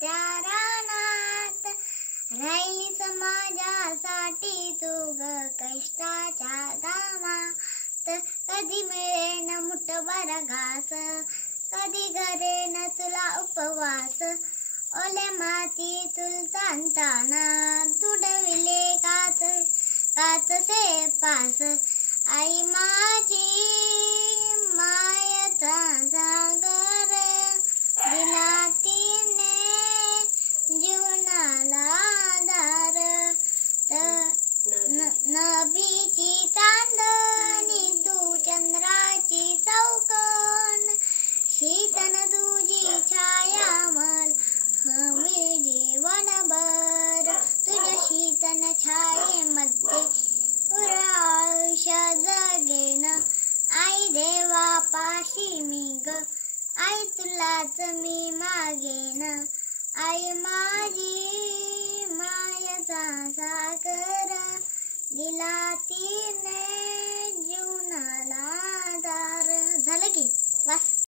त्या रानात, राहिलीस माझ्यासाठी तू ग कष्टाच्या घामात. कधी मिळेन मुठभर घास, कधी घरेन तुला उपवास. ओल्या मातीतून ताणताना तुडविले काचसे पास. आई माझी मायेचा सागर, दिला तिने जीवनाला आधार. नभीची चांदणी तू चंद्राची चौकोन, शीतन तुझी छाया मला हवी जीवनभर. तुझ्या शीतन छायेमध्ये आयुष्य जगेन. आई देवापाशी मी ग, आई तुलाच मी मागेन. आई माझी मायेचा सागर.